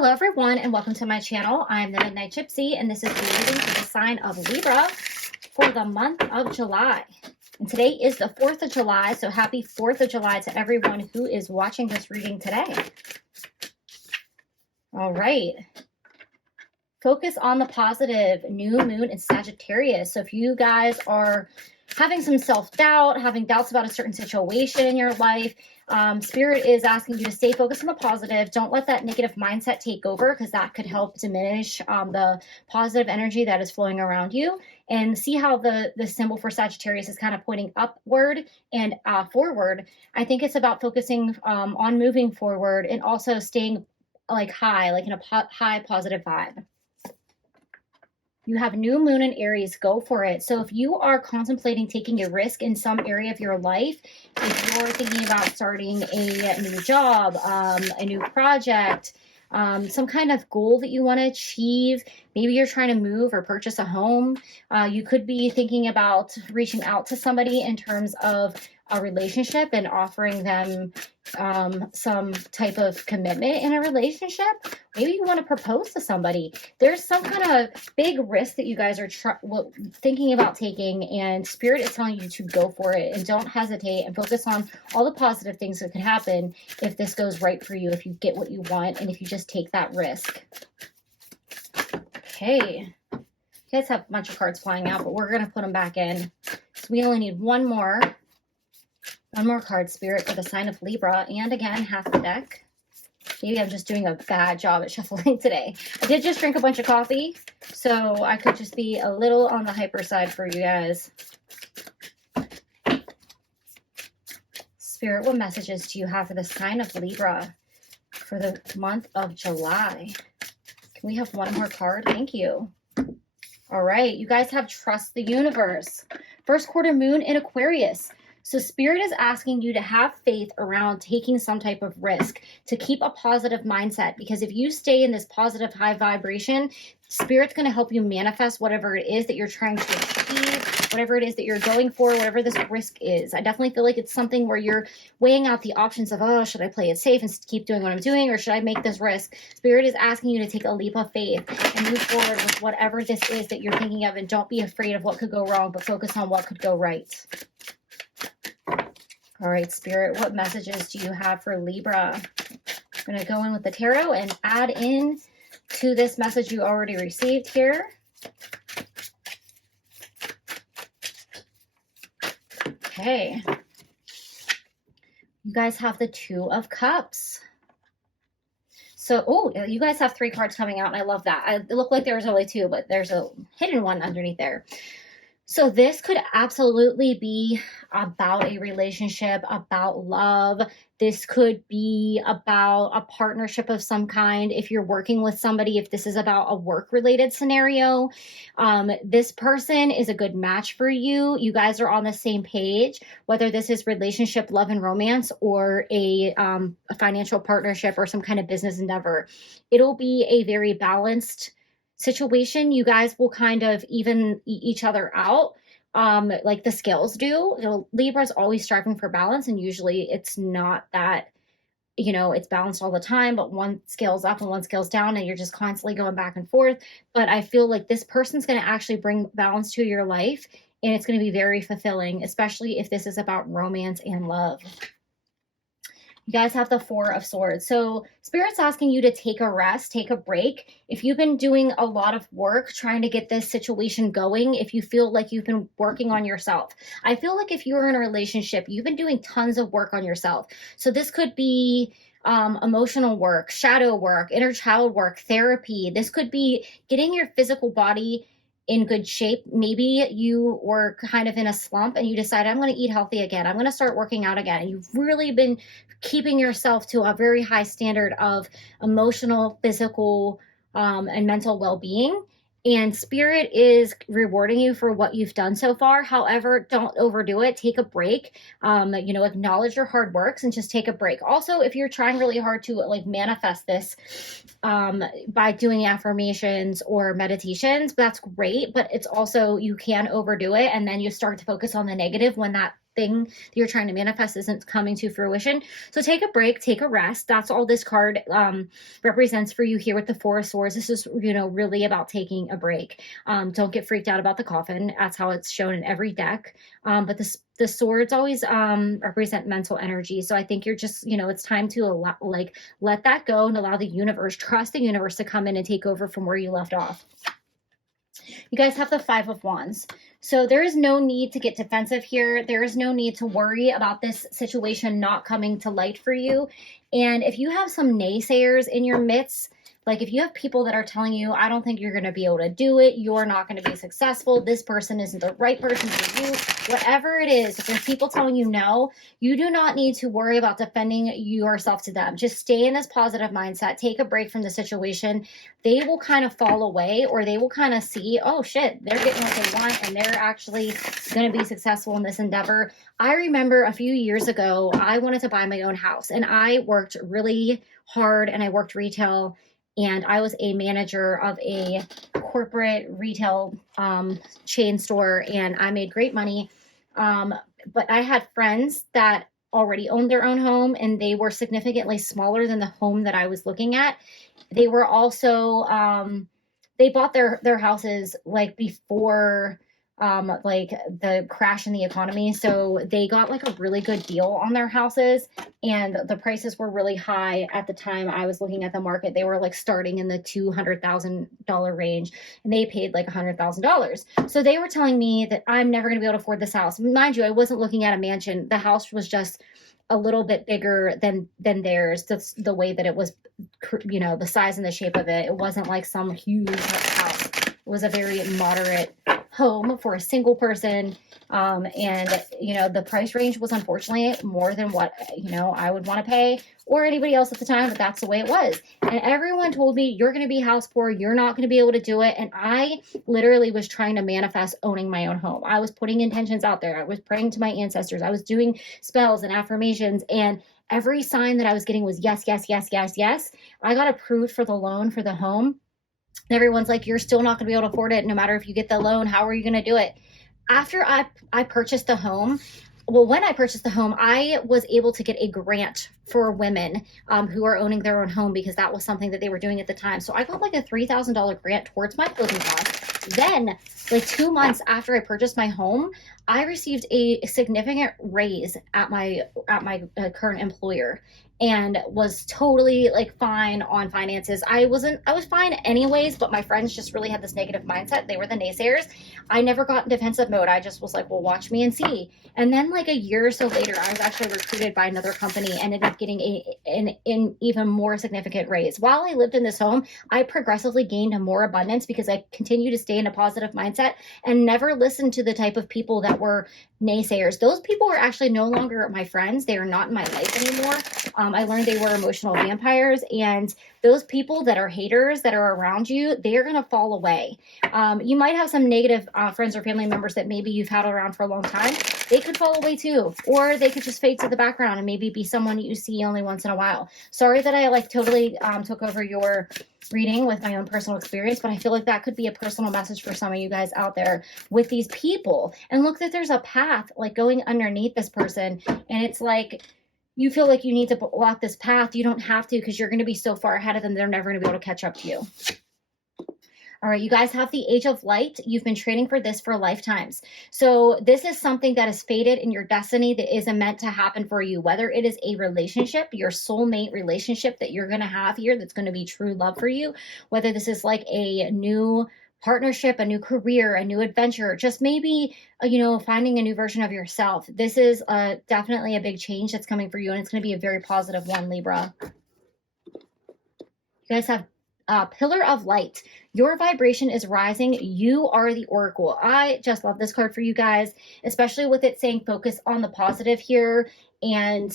Hello everyone and welcome to my channel. I'm the Midnight Gypsy and this is the reading for the sign of Libra for the month of July. And today is the 4th of July, so happy 4th of July to everyone who is watching this reading today. All right. Focus on the positive. New moon in Sagittarius. So if you guys are having some self-doubt, having doubts about a certain situation in your life, Spirit is asking you to stay focused on the positive. Don't let that negative mindset take over, because that could help diminish the positive energy that is flowing around you. And see how the symbol for Sagittarius is kind of pointing upward and forward. I think it's about focusing on moving forward and also staying like high, like in a high positive vibe. You have new moon in Aries, go for it. So if you are contemplating taking a risk in some area of your life, if you're thinking about starting a new job, a new project, some kind of goal that you want to achieve, maybe you're trying to move or purchase a home, you could be thinking about reaching out to somebody in terms of a relationship and offering them some type of commitment in a relationship. Maybe you want to propose to somebody. There's some kind of big risk that you guys are thinking about taking, and Spirit is telling you to go for it and don't hesitate and focus on all the positive things that could happen if this goes right for you, if you get what you want, and if you just take that risk. Okay. You guys have a bunch of cards flying out, but we're going to put them back in. So we only need one more card, Spirit, for the sign of Libra. And again, half the deck. Maybe I'm just doing a bad job at shuffling today. I did just drink a bunch of coffee, so I could just be a little on the hyper side for you guys. Spirit, what messages do you have for the sign of Libra for the month of July? Can we have one more card? Thank you. All right, you guys have trust the universe. First quarter moon in Aquarius. So Spirit is asking you to have faith around taking some type of risk, to keep a positive mindset, because if you stay in this positive high vibration, Spirit's going to help you manifest whatever it is that you're trying to achieve, whatever it is that you're going for, whatever this risk is. I definitely feel like it's something where you're weighing out the options of, oh, should I play it safe and keep doing what I'm doing, or should I make this risk? Spirit is asking you to take a leap of faith and move forward with whatever this is that you're thinking of, and don't be afraid of what could go wrong, but focus on what could go right. All right, Spirit, what messages do you have for Libra? I'm going to go in with the tarot and add in to this message you already received here. Okay. You guys have the Two of Cups. So, oh, you guys have 3 cards coming out, and I love that. It looked like there was only 2, but there's a hidden one underneath there. So this could absolutely be about a relationship, about love. This could be about a partnership of some kind. If you're working with somebody, if this is about a work-related scenario, this person is a good match for you. You guys are on the same page, whether this is relationship, love, and romance, or a financial partnership or some kind of business endeavor. It'll be a very balanced situation. You guys will kind of even each other out, like the scales do. You know, Libra's always striving for balance, and usually it's not that, you know, it's balanced all the time, but one scales up and one scales down, and you're just constantly going back and forth. But I feel like this person's going to actually bring balance to your life, and it's going to be very fulfilling, especially if this is about romance and love. You guys have the Four of Swords. So Spirit's asking you to take a rest, take a break. If you've been doing a lot of work trying to get this situation going, if you feel like you've been working on yourself, I feel like if you're in a relationship, you've been doing tons of work on yourself. So this could be emotional work, shadow work, inner child work, therapy. This could be getting your physical body in good shape. Maybe you were kind of in a slump and you decided, I'm going to eat healthy again. I'm going to start working out again. And you've really been keeping yourself to a very high standard of emotional, physical, and mental well-being. And Spirit is rewarding you for what you've done so far. However, don't overdo it. Take a break. You know, acknowledge your hard works and just take a break. Also, if you're trying really hard to like manifest this by doing affirmations or meditations, that's great. But it's also, you can overdo it, and then you start to focus on the negative when that thing that you're trying to manifest isn't coming to fruition. So take a break, take a rest. That's all this card represents for you here with the Four of Swords. This is, you know, really about taking a break. Don't get freaked out about the coffin. That's how it's shown in every deck. But the swords always represent mental energy. So I think you're just, you know, it's time to allow, like, let that go and allow the universe, trust the universe to come in and take over from where you left off. You guys have the Five of Wands. So there is no need to get defensive here. There is no need to worry about this situation not coming to light for you. And if you have some naysayers in your midst, like if you have people that are telling you, I don't think you're going to be able to do it, you're not going to be successful, this person isn't the right person for you, whatever it is, if there's people telling you no, you do not need to worry about defending yourself to them. Just stay in this positive mindset. Take a break from the situation. They will kind of fall away, or they will kind of see, oh shit, they're getting what they want and they're actually going to be successful in this endeavor. I remember a few years ago, I wanted to buy my own house and I worked really hard and I worked retail. And I was a manager of a corporate retail chain store, and I made great money. But I had friends that already owned their own home, and they were significantly smaller than the home that I was looking at. They were also, they bought their houses like before like the crash in the economy. So they got like a really good deal on their houses, and the prices were really high at the time I was looking at the market. They were like starting in the $200,000 range, and they paid like $100,000. So they were telling me that I'm never going to be able to afford this house. Mind you, I wasn't looking at a mansion. The house was just a little bit bigger than theirs. That's the way that it was, you know, the size and the shape of it. It wasn't like some huge house. It was a very moderate home for a single person. And, you know, the price range was unfortunately more than what, you know, I would want to pay or anybody else at the time, but that's the way it was. And everyone told me, you're going to be house poor. You're not going to be able to do it. And I literally was trying to manifest owning my own home. I was putting intentions out there. I was praying to my ancestors. I was doing spells and affirmations, and every sign that I was getting was yes, yes, yes, yes, yes. I got approved for the loan for the home. Everyone's like, you're still not going to be able to afford it. No matter if you get the loan, how are you going to do it? After I purchased the home, well, when I purchased the home, I was able to get a grant for women who are owning their own home, because that was something that they were doing at the time. So I got like a $3,000 grant towards my closing costs. Then, like 2 months after I purchased my home, I received a significant raise at my current employer, and was totally like fine on finances. I was fine anyways, but my friends just really had this negative mindset. They were the naysayers. I never got in defensive mode. I just was like, well, watch me and see. And then like a year or so later, I was actually recruited by another company and ended up getting an even more significant raise. While I lived in this home, I progressively gained more abundance because I continued to stay in a positive mindset and never listened to the type of people that were naysayers. Those people were actually no longer my friends. They are not in my life anymore. I learned they were emotional vampires, and those people that are haters that are around you, they're going to fall away. You might have some negative friends or family members that maybe you've had around for a long time. They could fall away too, or they could just fade to the background and maybe be someone you see only once in a while. Sorry that I like totally took over your reading with my own personal experience, but I feel like that could be a personal message for some of you guys out there with these people. And look, that there's a path like going underneath this person, and it's like, you feel like you need to block this path. You don't have to, because you're going to be so far ahead of them, they're never going to be able to catch up to you. All right, you guys have the Age of Light. You've been training for this for lifetimes. So this is something that is fated in your destiny that is meant to happen for you, whether it is a relationship, your soulmate relationship that you're going to have here that's going to be true love for you, whether this is like a new partnership, a new career, a new adventure, just maybe, you know, finding a new version of yourself. This is definitely a big change that's coming for you, and it's going to be a very positive one, Libra. You guys have Pillar of Light. Your vibration is rising. You are the oracle. I just love this card for you guys, especially with it saying focus on the positive here and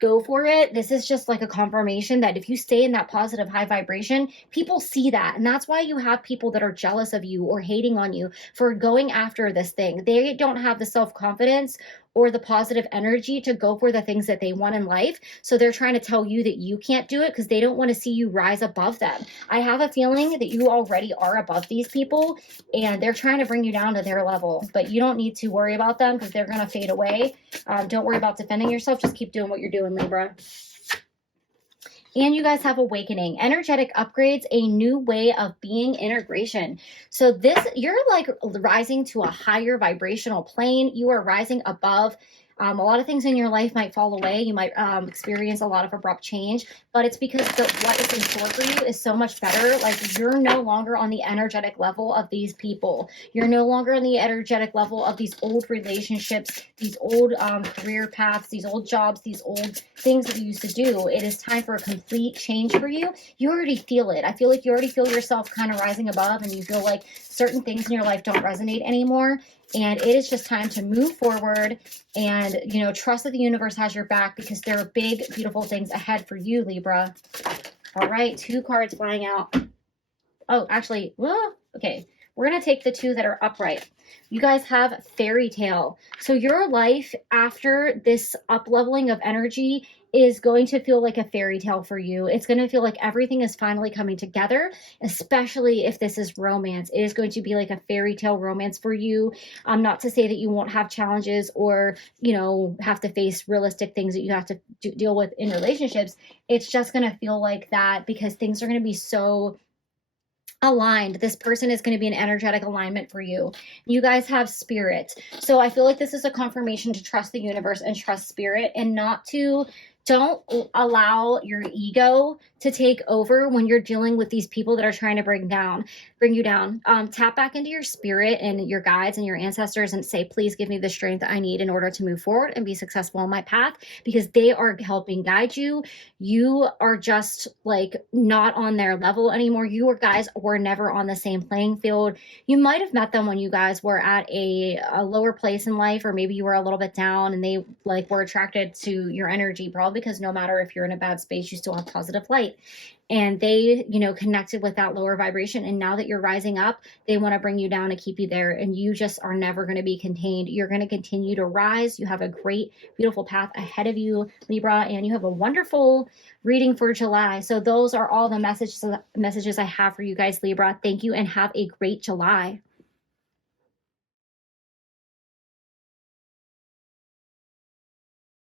go for it. This is just like a confirmation that if you stay in that positive high vibration, people see that. And that's why you have people that are jealous of you or hating on you for going after this thing. They don't have the self-confidence or the positive energy to go for the things that they want in life. So they're trying to tell you that you can't do it because they don't want to see you rise above them. I have a feeling that you already are above these people and they're trying to bring you down to their level, but you don't need to worry about them because they're going to fade away. Don't worry about defending yourself. Just keep doing what you're doing, Libra. And you guys have awakening, energetic upgrades, a new way of being, integration. So this, you're like rising to a higher vibrational plane. You are rising above. A lot of things in your life might fall away. You might experience a lot of abrupt change, but it's because what is in store for you is so much better. Like you're no longer on the energetic level of these people. You're no longer on the energetic level of these old relationships, these old career paths, these old jobs, these old things that you used to do. It is time for a complete change for you. You already feel it. I feel like you already feel yourself kind of rising above and you feel like certain things in your life don't resonate anymore. And it is just time to move forward and, you know, trust that the universe has your back because there are big, beautiful things ahead for you, Libra. All right, 2 cards flying out. Oh, actually, well, okay. We're going to take the 2 that are upright. You guys have Fairytale. So your life after this up-leveling of energy is going to feel like a fairy tale for you. It's going to feel like everything is finally coming together, especially if this is romance. It is going to be like a fairy tale romance for you. Not to say that you won't have challenges or, you know, have to face realistic things that you have to deal with in relationships. It's just going to feel like that because things are going to be so aligned. This person is going to be an energetic alignment for you. You guys have spirit. So I feel like this is a confirmation to trust the universe and trust spirit and don't allow your ego to take over when you're dealing with these people that are trying to bring you down. Tap back into your spirit and your guides and your ancestors and say, please give me the strength I need in order to move forward and be successful on my path, because they are helping guide you. You are just like not on their level anymore. You guys were never on the same playing field. You might have met them when you guys were at a lower place in life, or maybe you were a little bit down and they like were attracted to your energy, probably because no matter if you're in a bad space, you still have positive light. And they, you know, connected with that lower vibration. And now that you're rising up, they want to bring you down and keep you there. And you just are never going to be contained. You're going to continue to rise. You have a great, beautiful path ahead of you, Libra, and you have a wonderful reading for July. So those are all the messages I have for you guys, Libra. Thank you and have a great July.